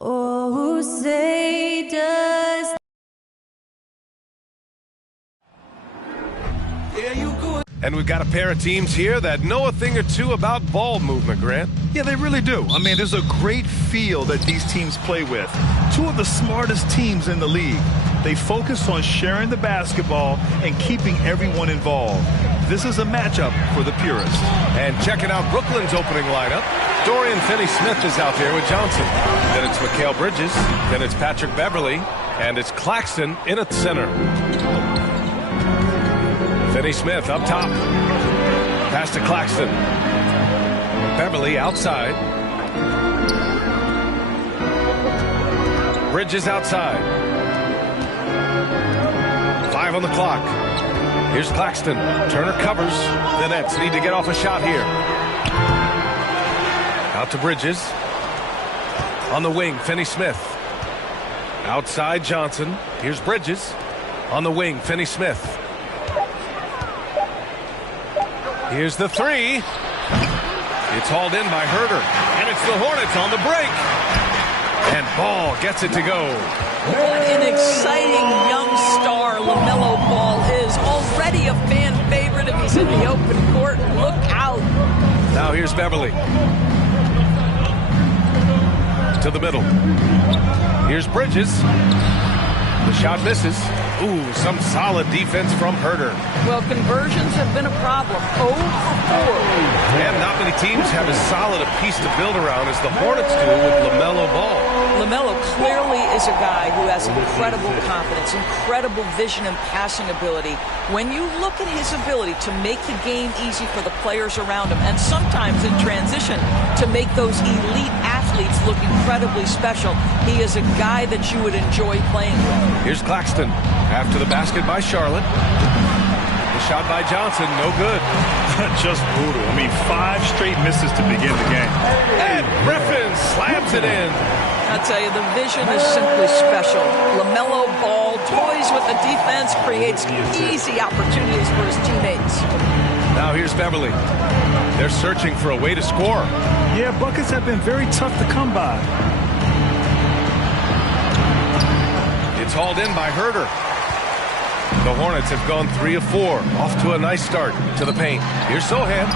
Oh, say does. And we've got a pair of teams here that know a thing or two about ball movement, Grant. Yeah, they really do. I mean, there's a great feel that these teams play with. Two of the smartest teams in the league. They focus on sharing the basketball and keeping everyone involved. This is a matchup for the purists. And checking out Brooklyn's opening lineup. Dorian Finney-Smith is out there with Johnson. Then it's Mikal Bridges. Then it's Patrick Beverley. And it's Claxton in at center. Finney-Smith up top. Pass to Claxton. Beverley outside. Bridges outside. 5 on the clock. Here's Claxton. Turner covers. The Nets need to get off a shot here. Out to Bridges. On the wing, Finney-Smith. Outside Johnson. Here's Bridges. On the wing, Finney-Smith. Here's the three. It's hauled in by Herter. And it's the Hornets on the break. And Ball gets it to go. What an exciting young star LaMelo Ball is. Already a fan favorite if he's in the open court. Look out. Now here's Beverley. To the middle. Here's Bridges. The shot misses. Ooh, some solid defense from Herter. Well, conversions have been a problem. 0 for 4. And not many teams have as solid a piece to build around as the Hornets do with LaMelo Ball. LaMelo clearly is a guy who has incredible confidence, incredible vision and passing ability. When you look at his ability to make the game easy for the players around him, and sometimes in transition to make those elite athletes look incredibly special, he is a guy that you would enjoy playing with. Here's Claxton after the basket by Charlotte. The shot by Johnson, no good. Just brutal. I mean, 5 straight misses to begin the game. And Griffin slams it in. I tell you, the vision is simply special. LaMelo Ball toys with the defense, creates easy opportunities for his teammates. Now here's Beverley. They're searching for a way to score. Yeah, buckets have been very tough to come by. It's hauled in by Herter. The Hornets have gone 3 of 4. Off to a nice start to the paint. Here's Sohan.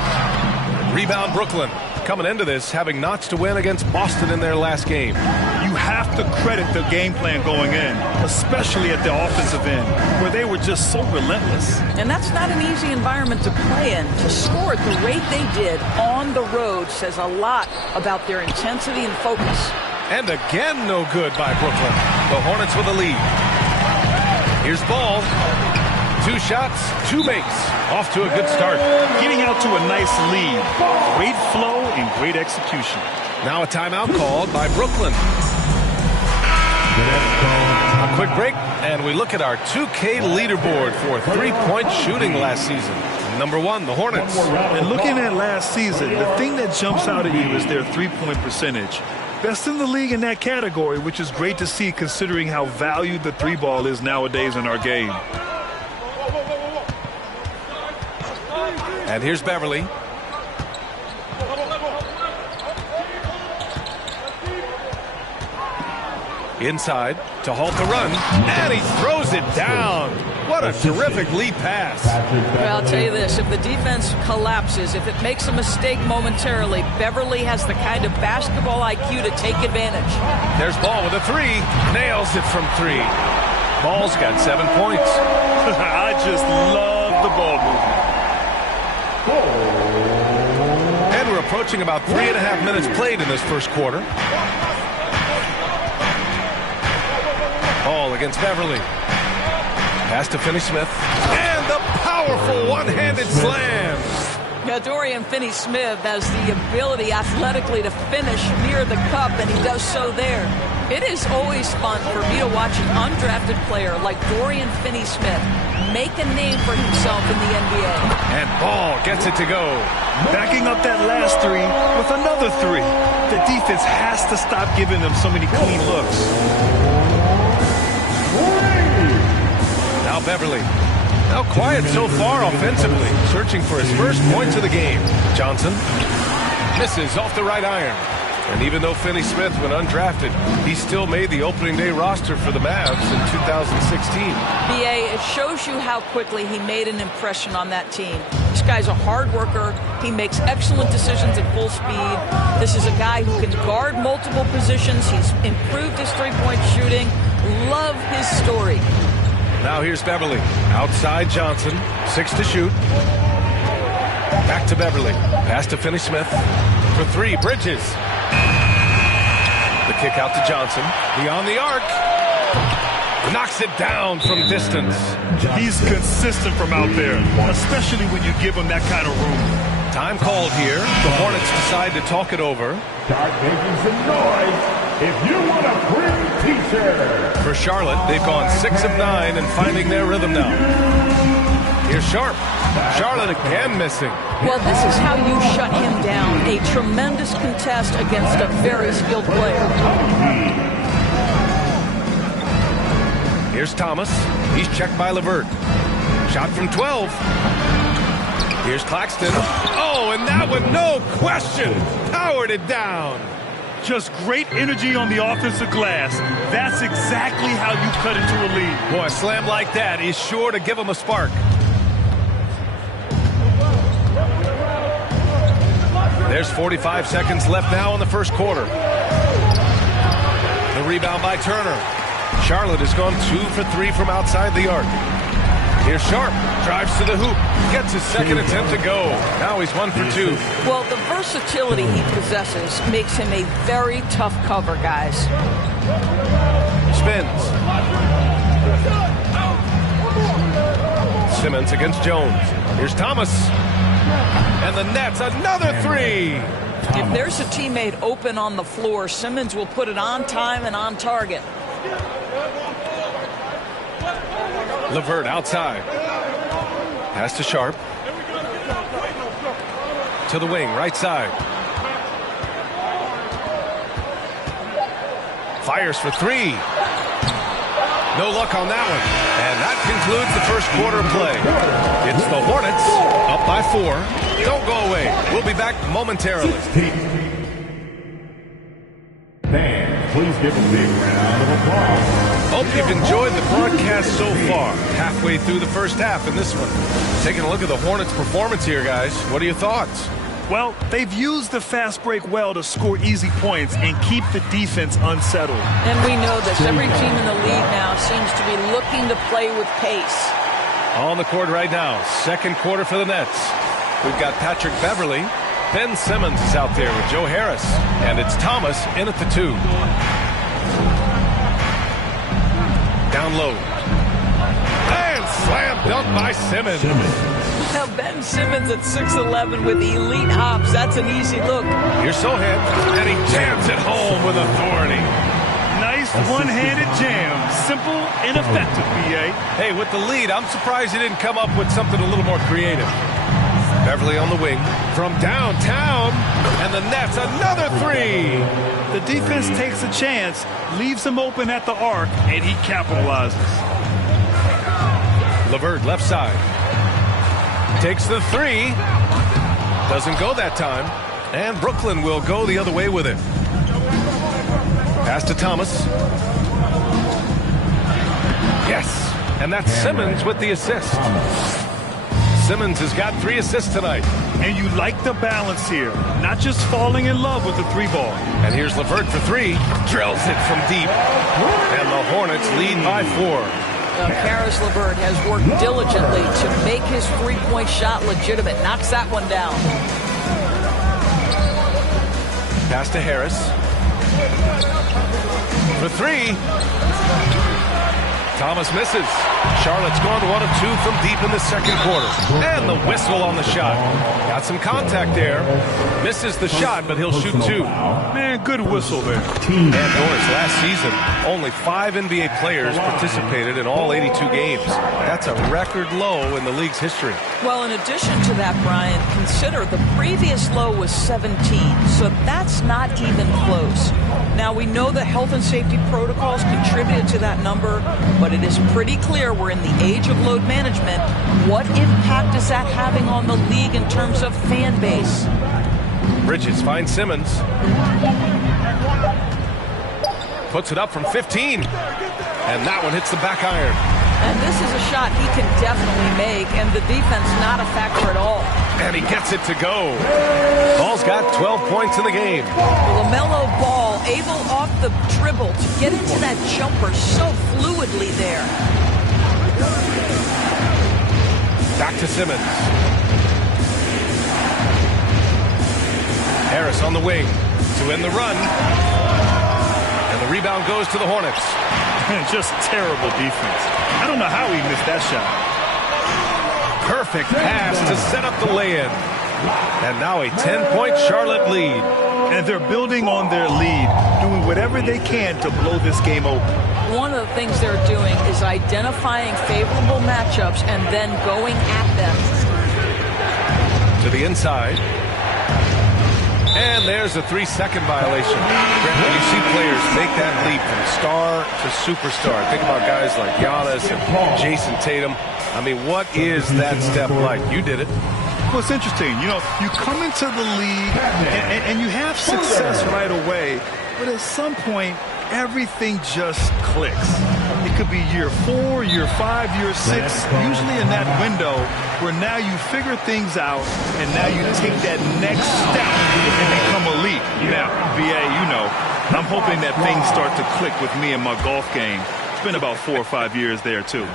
Rebound Brooklyn. Coming into this, having notched to win against Boston in their last game. You have to credit the game plan going in, especially at the offensive end, where they were just so relentless. And that's not an easy environment to play in. To score at the rate they did on the road says a lot about their intensity and focus. And again, no good by Brooklyn. The Hornets with a lead. Here's Ball. 2 shots, 2 makes. Off to a good start. Getting out to a nice lead. Great flow and great execution. Now a timeout called by Brooklyn. A quick break, and we look at our 2K leaderboard for three-point shooting last season. Number 1, the Hornets. And looking at last season, the thing that jumps out at you is their three-point percentage. Best in the league in that category, which is great to see considering how valued the 3-ball is nowadays in our game. And here's Beverley. Inside to halt the run. And he throws it down. What a terrific lead pass. Well, I'll tell you this. If the defense collapses, if it makes a mistake momentarily, Beverley has the kind of basketball IQ to take advantage. There's Ball with a 3. Nails it from 3. Ball's got 7 points. I just love the ball movement. And we're approaching about 3.5 minutes played in this first quarter. Ball against Beverley. Pass to Finney-Smith. And the powerful one-handed slam. Now, Dorian Finney-Smith has the ability athletically to finish near the cup, and he does so there. It is always fun for me to watch an undrafted player like Dorian Finney-Smith make a name for himself in the NBA. And Ball gets it to go. Backing up that last 3 with another 3. The defense has to stop giving them so many clean looks. Now Beverley. Now quiet so far offensively. Searching for his first points of the game. Johnson misses off the right iron. And even though Finney Smith went undrafted, he still made the opening day roster for the Mavs in 2016. BA, it shows you how quickly he made an impression on that team. This guy's a hard worker. He makes excellent decisions at full speed. This is a guy who can guard multiple positions. He's improved his three-point shooting. Love his story. Now here's Beverly. Outside Johnson. 6 to shoot. Back to Beverly. Pass to Finney Smith. For 3, Bridges. The kick out to Johnson. Beyond the arc. Knocks it down from distance. He's consistent from out there, especially when you give him that kind of room. Time called here. The Hornets decide to talk it over. Start making some noise if you want a free t-shirt. For Charlotte, they've gone 6 of 9 and finding their rhythm now. Here's Sharp. Charlotte again missing. Well, this is how you shut him down. A tremendous contest against a very skilled player. Here's Thomas. He's checked by LeVert. Shot from 12. Here's Claxton. Oh, and that one, no question, powered it down. Just great energy on the offensive glass. That's exactly how you cut into a lead. Boy, a slam like that is sure to give him a spark. There's 45 seconds left now in the first quarter. The rebound by Turner. Charlotte has gone 2 for 3 from outside the arc. Here's Sharp. Drives to the hoop. Gets his second attempt to go. Now he's 1 for 2. Well, the versatility he possesses makes him a very tough cover, guys. Spins. Simmons against Jones. Here's Thomas. And the Nets, another 3. If there's a teammate open on the floor, Simmons will put it on time and on target. LeVert outside. Pass to Sharp. To the wing, right side. Fires for 3. No luck on that one. And that concludes the first quarter play. It's the Hornets up by 4. Don't go away. We'll be back momentarily. Fans, please give a big round of applause. Hope you've enjoyed the broadcast so far. Halfway through the first half in this one. Taking a look at the Hornets' performance here, guys. What are your thoughts? Well, they've used the fast break well to score easy points and keep the defense unsettled. And we know this. Every team in the league now seems to be looking to play with pace. On the court right now. Second quarter for the Nets. We've got Patrick Beverly. Ben Simmons is out there with Joe Harris. And it's Thomas in at the 2. Down low. And slam dunk by Simmons. Now Ben Simmons at 6'11" with elite hops. That's an easy look. Here's Sohan. And he jams it home with authority. Nice one-handed jam. Simple and effective, B.A. Hey, with the lead, I'm surprised he didn't come up with something a little more creative. Beverly on the wing from downtown, and the Nets another 3. The defense takes a chance, leaves him open at the arc, and he capitalizes. LeVert left side. Takes the 3. Doesn't go that time. And Brooklyn will go the other way with it. Pass to Thomas. Yes. And that's Simmons with the assist. Simmons has got 3 assists tonight. And you like the balance here. Not just falling in love with the 3-ball. And here's LeVert for 3. Drills it from deep. And the Hornets lead by 4. Caris LeVert has worked diligently to make his three-point shot legitimate. Knocks that one down. Pass to Harris. For 3. Thomas misses. Charlotte's gone 1 of 2 from deep in the second quarter. And the whistle on the shot. Got some contact there. Misses the shot, but he'll shoot 2. Man, good whistle there. And Norris, last season, only 5 NBA players participated in all 82 games. That's a record low in the league's history. Well, in addition to that, Brian, consider the previous low was 17, so that's not even close. Now, we know that health and safety protocols contributed to that number, but it is pretty clear we're in the age of load management. What impact is that having on the league in terms of fan base? Bridges finds Simmons. Puts it up from 15. And that one hits the back iron. And this is a shot he can definitely make, and the defense not a factor at all. And he gets it to go. Ball's got 12 points in the game. LaMelo Ball able off the dribble to get into that jumper so fluidly there. Back to Simmons. Harris on the wing to end the run. And the rebound goes to the Hornets. Just terrible defense. I don't know how he missed that shot. Perfect pass to set up the lay-in. And now a 10-point Charlotte lead. And they're building on their lead, doing whatever they can to blow this game open. One of the things they're doing is identifying favorable matchups and then going at them. To the inside. And there's a 3-second violation. Grant, when you see players make that leap from star to superstar, think about guys like Giannis and Jason Tatum. I mean, what is that step like? You did it. Well, it's interesting. You know, you come into the league and you have success right away, but at some point, everything just clicks. It could be year 4, year 5, year 6, usually in that window where now you figure things out and now you take that next step and become elite. Now, BA, you know, I'm hoping that things start to click with me in my golf game. It's been about 4 or 5 years there, too.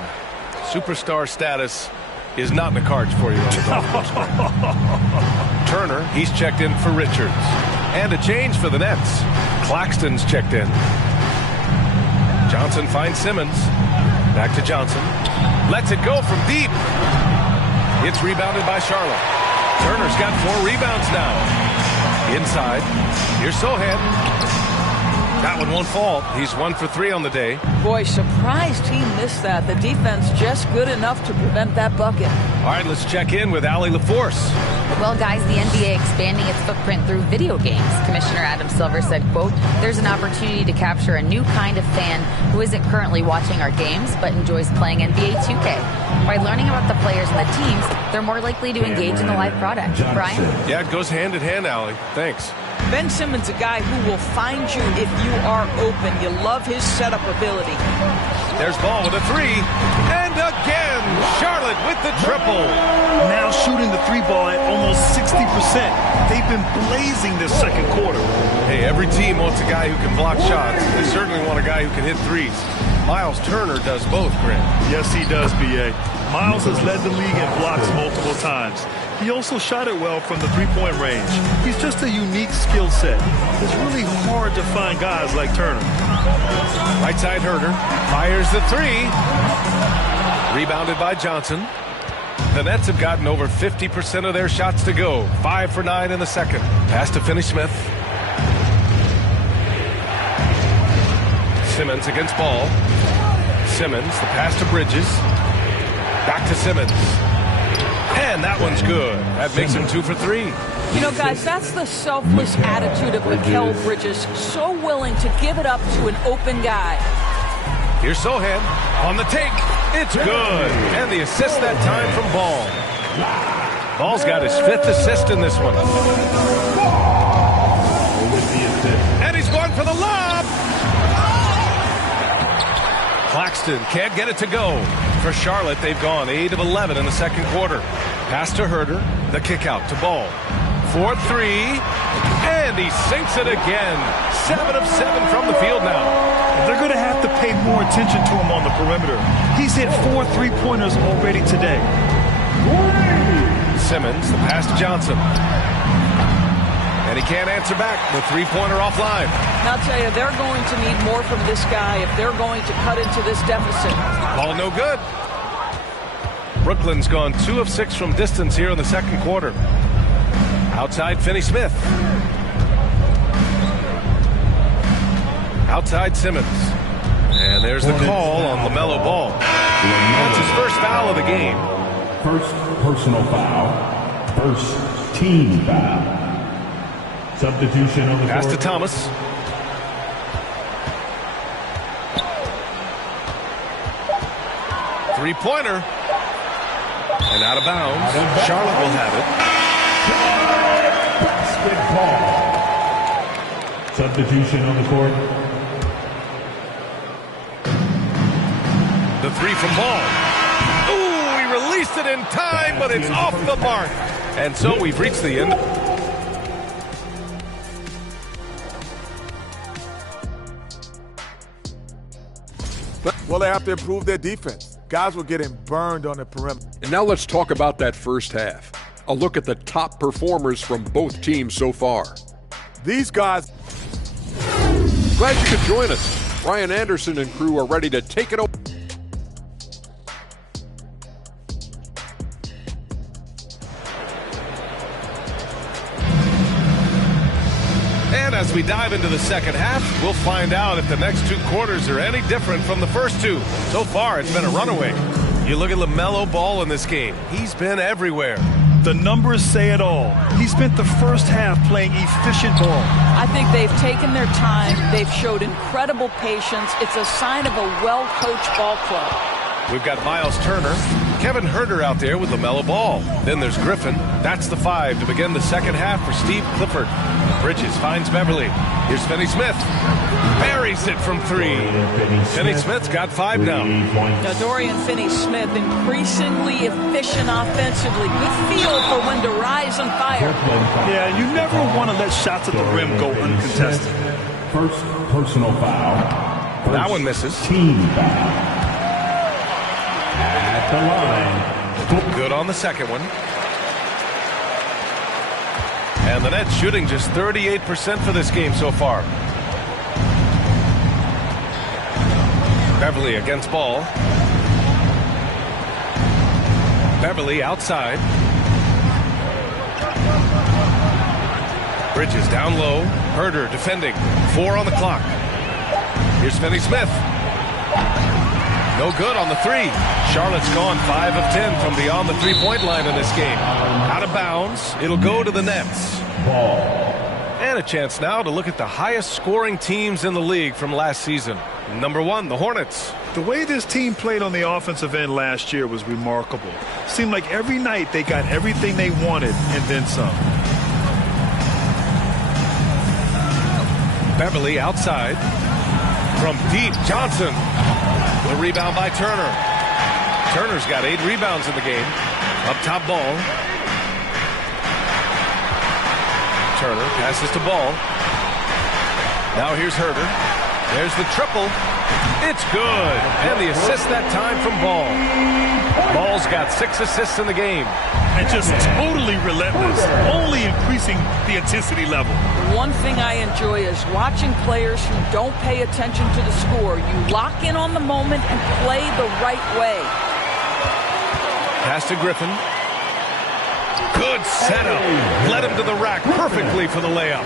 Superstar status is not in the cards for you on the golf course. Turner, he's checked in for Richards. And a change for the Nets. Claxton's checked in. Johnson finds Simmons. Back to Johnson. Lets it go from deep. It's rebounded by Charlotte. Turner's got 4 rebounds now. Inside. Here's Sohan. That one won't fall. He's 1 for 3 on the day. Boy, surprised he missed that. The defense just good enough to prevent that bucket. All right, let's check in with Allie LaForce. Well, guys, the NBA expanding its footprint through video games. Commissioner Adam Silver said, quote, "There's an opportunity to capture a new kind of fan who isn't currently watching our games but enjoys playing NBA 2K. By learning about the players and the teams, they're more likely to engage in the live product." Brian? Yeah, it goes hand in hand, Allie. Thanks. Ben Simmons, a guy who will find you if you are open. You love his setup ability. There's Ball with a 3. And again, Charlotte with the triple. Now shooting the 3 ball at almost 60%. They've been blazing this second quarter. Hey, every team wants a guy who can block shots. They certainly want a guy who can hit threes. Miles Turner does both, Grant. Yes, he does, B.A. Miles has led the league in blocks multiple times. He also shot it well from the three-point range. He's just a unique skill set. It's really hard to find guys like Turner. Right side Herder fires the 3. Rebounded by Johnson. The Nets have gotten over 50% of their shots to go. 5 for 9 in the second. Pass to Finney-Smith. Simmons against Ball. Simmons, the pass to Bridges. Back to Simmons. And that one's good. That makes him 2 for 3. You know, guys, that's the selfless attitude of Mikal Bridges. So willing to give it up to an open guy. Here's Sohan on the take. It's good. And the assist that time from Ball. Ball's got his 5th assist in this one. And he's going for the lob. Claxton can't get it to go. For Charlotte, they've gone 8 of 11 in the second quarter. Pass to Herder. The kick out to Ball. 4-3. And he sinks it again. 7 of 7 from the field now. They're going to have to pay more attention to him on the perimeter. He's hit 4 3-pointers already today. Simmons, the pass to Johnson. And he can't answer back. The 3-pointer offline. Now, I'll tell you, they're going to need more from this guy if they're going to cut into this deficit. Ball no good. Brooklyn's gone 2 of 6 from distance here in the second quarter. Outside Finney-Smith. Outside Simmons. And there's the call on LaMelo Ball. That's his first foul of the game. First personal foul. First team foul. Substitution of the Pass to Thomas. Three-pointer. And out of bounds. Charlotte will have it. Basketball. Substitution on the court. The three from Ball. Ooh, he released it in time, but it's off the mark. And so we've reached the end. Well, they have to improve their defense. Guys were getting burned on the perimeter. And now let's talk about that first half. A look at the top performers from both teams so far. These guys. Glad you could join us. Brian Anderson and crew are ready to take it over. And as we dive into the second half, we'll find out if the next two quarters are any different from the first two. So far, it's been a runaway. You look at LaMelo Ball in this game. He's been everywhere. The numbers say it all. He spent the first half playing efficient ball. I think they've taken their time. They've showed incredible patience. It's a sign of a well-coached ball club. We've got Miles Turner, Kevin Huerter out there with LaMelo Ball. Then there's Griffin. That's the five to begin the second half for Steve Clifford. Bridges finds Beverly. Here's Finney Smith. Buries it from three. Finney Smith's got five now. Now Dorian Finney-Smith increasingly efficient offensively. Good feel for when to rise and fire. Yeah, you never want to let shots at the rim go uncontested. First personal foul. That one misses. Team foul. At the line. Good on the second one. And the Nets shooting just 38% for this game so far. Beverly against Ball. Beverly outside. Bridges down low. Huerter defending. 4 on the clock. Here's Finney Smith. No good on the three. Charlotte's gone 5 of 10 from beyond the three-point line in this game. Out of bounds. It'll go to the Nets. And a chance now to look at the highest scoring teams in the league from last season. Number 1, the Hornets. The way this team played on the offensive end last year was remarkable. Seemed like every night they got everything they wanted and then some. Beverly outside. From deep, Johnson. The rebound by Turner. Turner's got 8 rebounds in the game. Up top Ball. Turner passes to Ball. Now here's Huerter. There's the triple. It's good. And the assist that time from Ball. Ball's got 6 assists in the game. And just totally relentless, only increasing the intensity level. One thing I enjoy is watching players who don't pay attention to the score. You lock in on the moment and play the right way. Pass to Griffin. Good setup. Led him to the rack perfectly for the layup.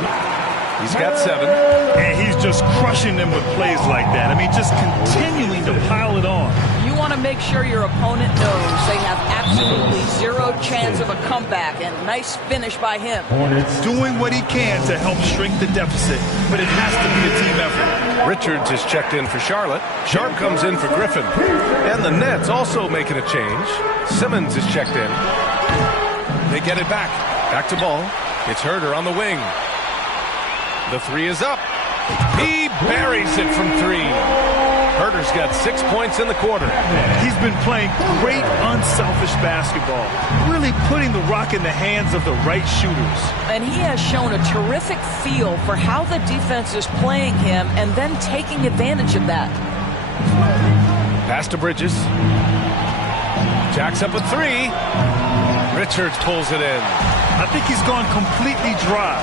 He's got 7. And he's just crushing them with plays like that. I mean, just continuing to pile it on. You want to make sure your opponent knows they have absolutely 0 chance of a comeback, and nice finish by him. Doing what he can to help shrink the deficit, but it has to be a team effort. Richards is checked in for Charlotte. Sharp comes in for Griffin. And the Nets also making a change. Simmons is checked in. They get it back. Back to Ball. It's Huerter on the wing. The three is up. He buries it from 3. Huerter's got 6 points in the quarter. He's been playing great, unselfish basketball, really putting the rock in the hands of the right shooters. And he has shown a terrific feel for how the defense is playing him and then taking advantage of that. Pass to Bridges. Jacks up a 3. Richards pulls it in. I think he's gone completely dry.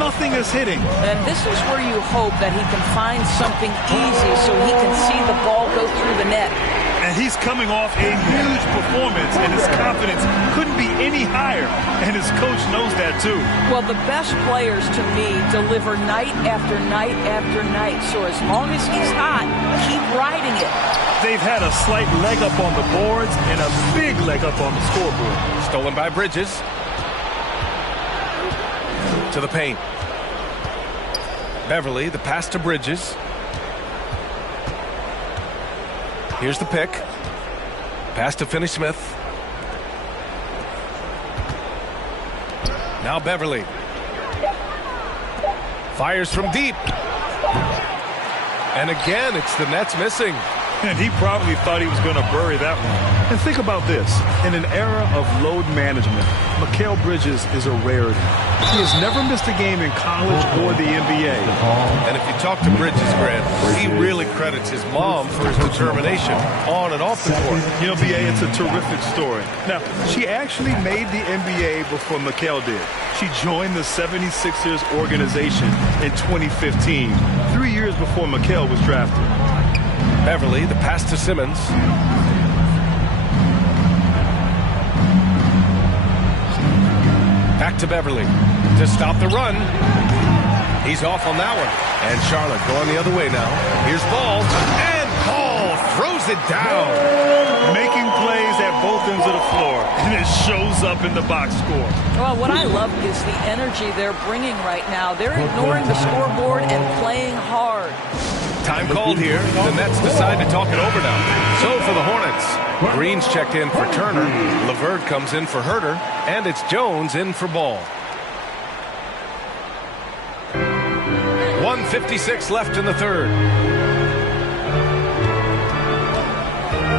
Nothing is hitting. And this is where you hope that he can find something easy so he can see the ball go through the net. And he's coming off a huge performance, and his confidence couldn't be any higher. And his coach knows that, too. Well, the best players, to me, deliver night after night after night. So as long as he's hot, keep riding it. They've had a slight leg up on the boards and a big leg up on the scoreboard. Stolen by Bridges. To the paint. Beverly, the pass to Bridges. Here's the pick. Pass to Finney Smith. Now Beverly. Fires from deep. And again, it's the Nets missing. And he probably thought he was going to bury that one. And think about this. In an era of load management, Mikal Bridges is a rarity. He has never missed a game in college or the NBA. And if you talk to Bridges, Grant, he really credits his mom for his determination on and off the court. You know, B.A., it's a terrific story. Now, she actually made the NBA before Mikal did. She joined the 76ers organization in 2015, 3 years before Mikal was drafted. Beverly, the pass to Simmons. Back to Beverly to stop the run. He's off on that one. And Charlotte going the other way now. Here's Ball. And Ball throws it down. Making plays at both ends of the floor. And it shows up in the box score. Well, what I love is the energy they're bringing right now. They're ignoring the scoreboard and playing hard. Time called here. The Nets decide to talk it over now. So for the Hornets, Green's checked in for Turner. LeVert comes in for Herter. And it's Jones in for Ball. 1:56 left in the third.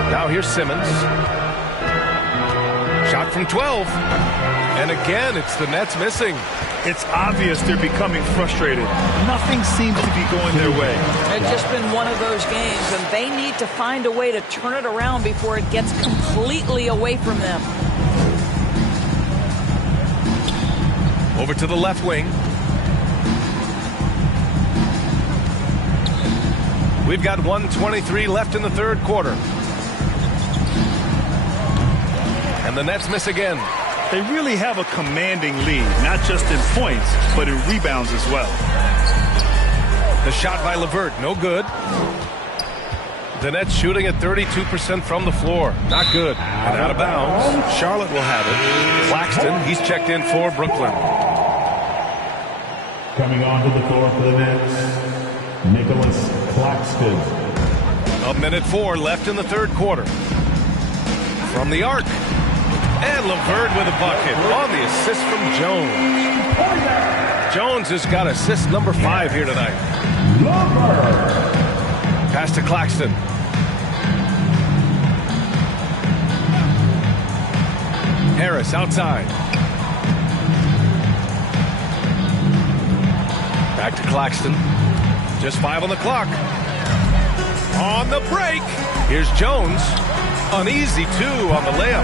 Now here's Simmons. Shot from 12. And again, it's the Nets missing. It's obvious they're becoming frustrated. Nothing seems to be going their way. It's just been one of those games, and they need to find a way to turn it around before it gets completely away from them. Over to the left wing. We've got 1:23 left in the third quarter. And the Nets miss again. They really have a commanding lead, not just in points, but in rebounds as well. The shot by LeVert, no good. The Nets shooting at 32% from the floor. Not good. And out of bounds. Charlotte will have it. Claxton, he's checked in for Brooklyn. Coming onto the floor for the Nets, Nicholas Claxton. 1:04 left in the third quarter. From the arc. And LeVert with a bucket on the assist from Jones. Jones has got assist number 5 here tonight. Pass to Claxton. Harris outside. Back to Claxton. Just 5 on the clock. On the break. Here's Jones. Uneasy, too, on the layup.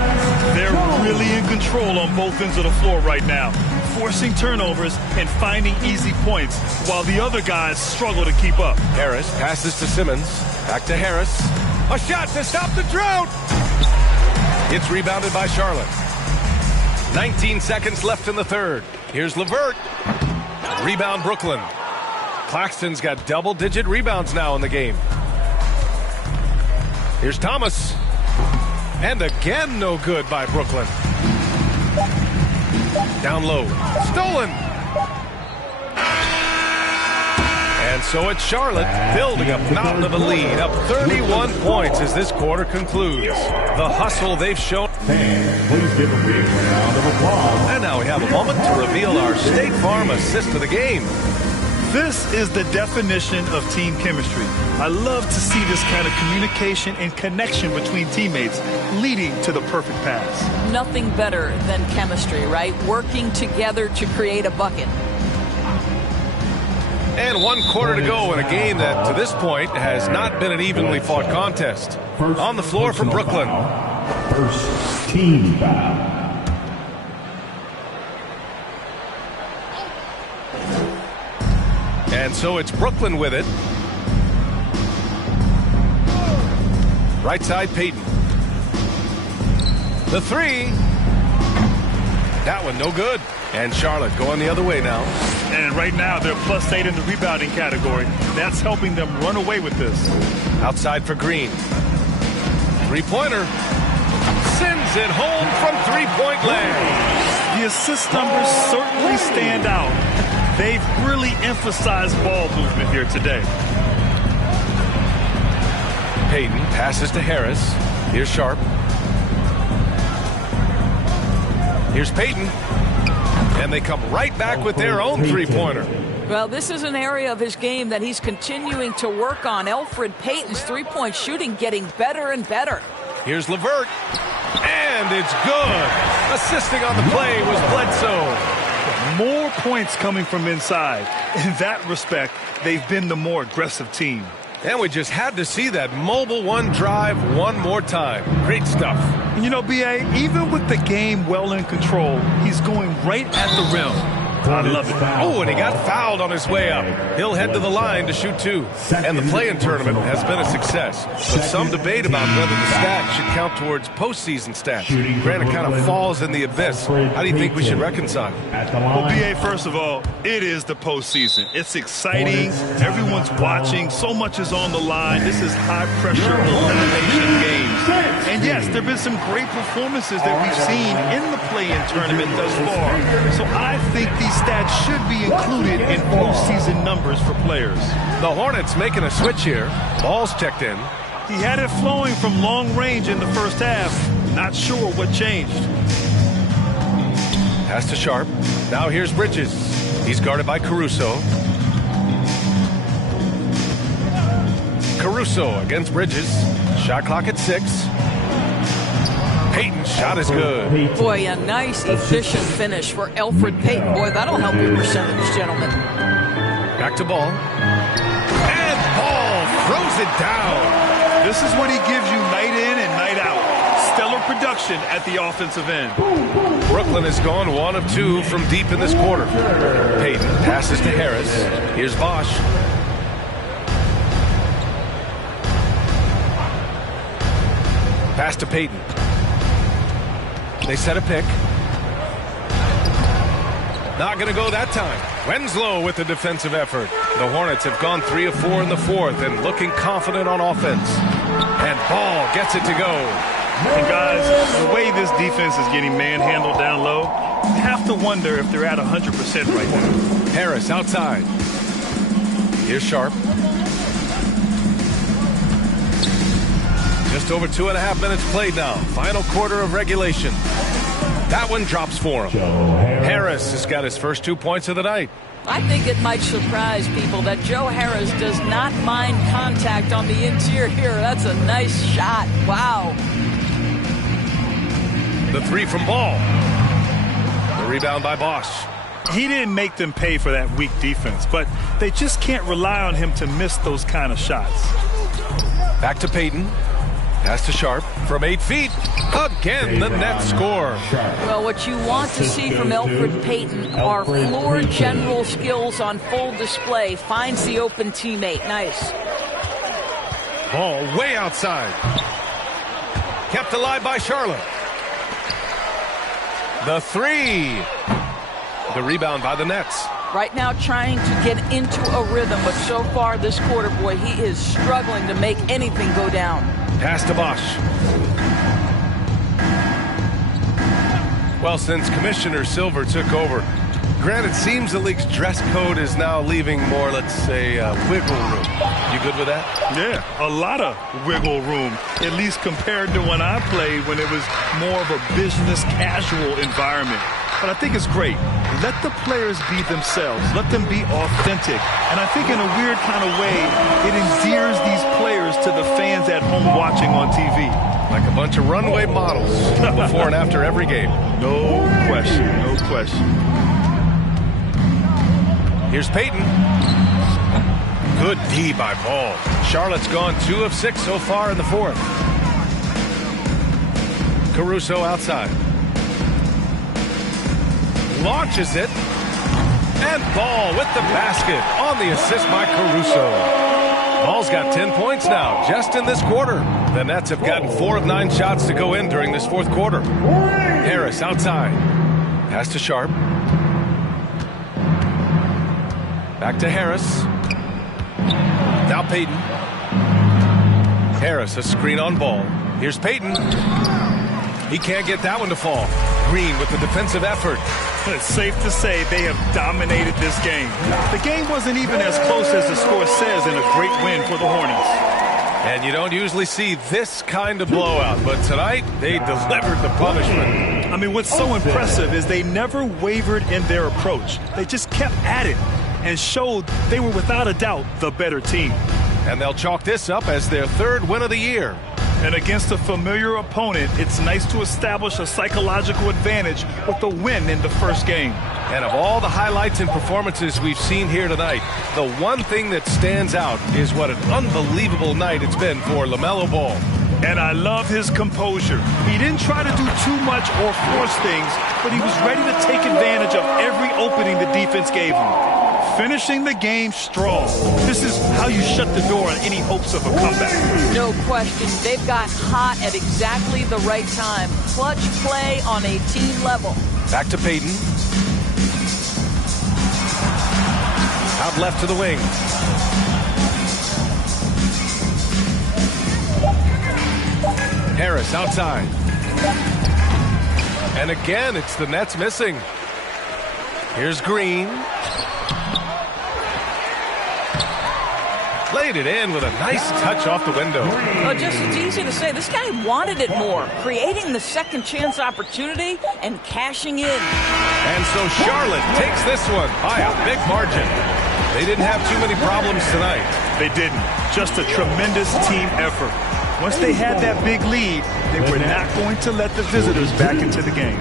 They're really in control on both ends of the floor right now, forcing turnovers and finding easy points while the other guys struggle to keep up. Harris passes to Simmons. Back to Harris. A shot to stop the drought. It's rebounded by Charlotte. 19 seconds left in the third. Here's LeVert. Rebound Brooklyn. Claxton's got double-digit rebounds now in the game. Here's Thomas. And again, no good by Brooklyn. Down low. Stolen. And so it's Charlotte building a mountain of a lead, up 31 points as this quarter concludes. The hustle they've shown. Please give a big round of applause. And now we have a moment to reveal our State Farm assist of the game. This is the definition of team chemistry. I love to see this kind of communication and connection between teammates leading to the perfect pass. Nothing better than chemistry, right? Working together to create a bucket. And 1 quarter to go in a game that, to this point, has not been an evenly fought contest. On the floor for Brooklyn. First team foul. And so it's Brooklyn with it. Right side, Payton. The 3. That one no good. And Charlotte going the other way now. And right now they're +8 in the rebounding category. That's helping them run away with this. Outside for Green. Three-pointer. Sends it home from three-point land. The assist numbers certainly stand out. They've really emphasized ball movement here today. Payton passes to Harris. Here's Sharp. Here's Payton. And they come right back with their own three-pointer. Well, this is an area of his game that he's continuing to work on. Elfrid Payton's three-point shooting getting better and better. Here's LeVert. And it's good. Assisting on the play was Bledsoe. More points coming from inside. In that respect, they've been the more aggressive team. And we just had to see that mobile one drive one more time. Great stuff. You know, B.A., even with the game well in control, he's going right at the rim. I love it. Oh, and he got fouled on his way up. He'll head to the line to shoot two. And the play-in tournament has been a success. But some debate about whether the stats should count towards postseason stats. Granted, kind of falls in the abyss. How do you think we should reconcile? Well, B.A., first of all, it is the postseason. It's exciting. Everyone's watching. So much is on the line. This is high-pressure elimination games. And yes, there have been some great performances that we've seen in the play-in tournament thus far. So I think these stats should be included in postseason numbers for players. The Hornets making a switch here. Ball's checked in. He had it flowing from long range in the first half. Not sure what changed. Pass to Sharp. Now here's Bridges. He's guarded by Caruso. Caruso against Bridges. Shot clock at 6. Payton's shot is good. Boy, a nice, efficient finish for Elfrid Payton. Boy, that'll help your percentage, gentlemen. Back to Ball. And Ball throws it down. This is what he gives you night in and night out. Stellar production at the offensive end. Brooklyn has gone 1 of 2 from deep in this quarter. Payton passes to Harris. Here's Bosch. Pass to Payton. They set a pick. Not going to go that time. Winslow with the defensive effort. The Hornets have gone 3 of 4 in the fourth and looking confident on offense. And Ball gets it to go. And guys, the way this defense is getting manhandled down low, you have to wonder if they're at 100% right now. Harris outside. Here's Sharp. Just over 2.5 minutes played now. Final quarter of regulation. That one drops for him. Harris has got his first 2 points of the night. I think it might surprise people that Joe Harris does not mind contact on the interior. That's a nice shot. Wow. The three from Ball. The rebound by Bosch. He didn't make them pay for that weak defense, but they just can't rely on him to miss those kind of shots. Back to Payton. Pass to Sharp from 8 feet. Again, the net score. Well, what you want to see from Elfrid Payton are floor general skills on full display. Finds the open teammate. Nice. Ball way outside. Kept alive by Charlotte. The three. The rebound by the Nets. Right now trying to get into a rhythm, but so far this quarter, boy, he is struggling to make anything go down. Pass to Bosch. Well, since Commissioner Silver took over, granted, seems the league's dress code is now leaving more, let's say, wiggle room. You good with that? Yeah, a lot of wiggle room, at least compared to when I played when it was more of a business casual environment. But I think it's great. Let the players be themselves. Let them be authentic. And I think in a weird kind of way, it endears these players to the fans at home watching on TV. Like a bunch of runway models before and after every game. No question, no question. Here's Payton. Good D by Ball. Charlotte's gone 2 of 6 so far in the fourth. Caruso outside. Launches it. And Ball with the basket on the assist by Caruso. Ball's got 10 points now just in this quarter. The Nets have gotten 4 of 9 shots to go in during this fourth quarter. Harris outside. Pass to Sharp. Back to Harris. Now Payton. Harris, a screen on Ball. Here's Payton. He can't get that one to fall. Green with the defensive effort. It's safe to say they have dominated this game. The game wasn't even as close as the score says in a great win for the Hornets. And you don't usually see this kind of blowout, but tonight they delivered the punishment. I mean, what's so impressive is they never wavered in their approach. They just kept at it and showed they were without a doubt the better team. And they'll chalk this up as their third win of the year. And against a familiar opponent, it's nice to establish a psychological advantage with a win in the first game. And of all the highlights and performances we've seen here tonight, the one thing that stands out is what an unbelievable night it's been for LaMelo Ball. And I love his composure. He didn't try to do too much or force things, but he was ready to take advantage of every opening the defense gave him. Finishing the game strong. This is how you shut the door on any hopes of a comeback. No question. They've got hot at exactly the right time. Clutch play on a team level. Back to Payton. Out left to the wing. Harris outside. And again, it's the Nets missing. Here's Green. Laid it in with a nice touch off the window. Oh, just it's easy to say. This guy wanted it more, creating the second chance opportunity and cashing in. And so Charlotte takes this one by a big margin. They didn't have too many problems tonight. They didn't. Just a tremendous team effort. Once they had that big lead, they were not going to let the visitors back into the game.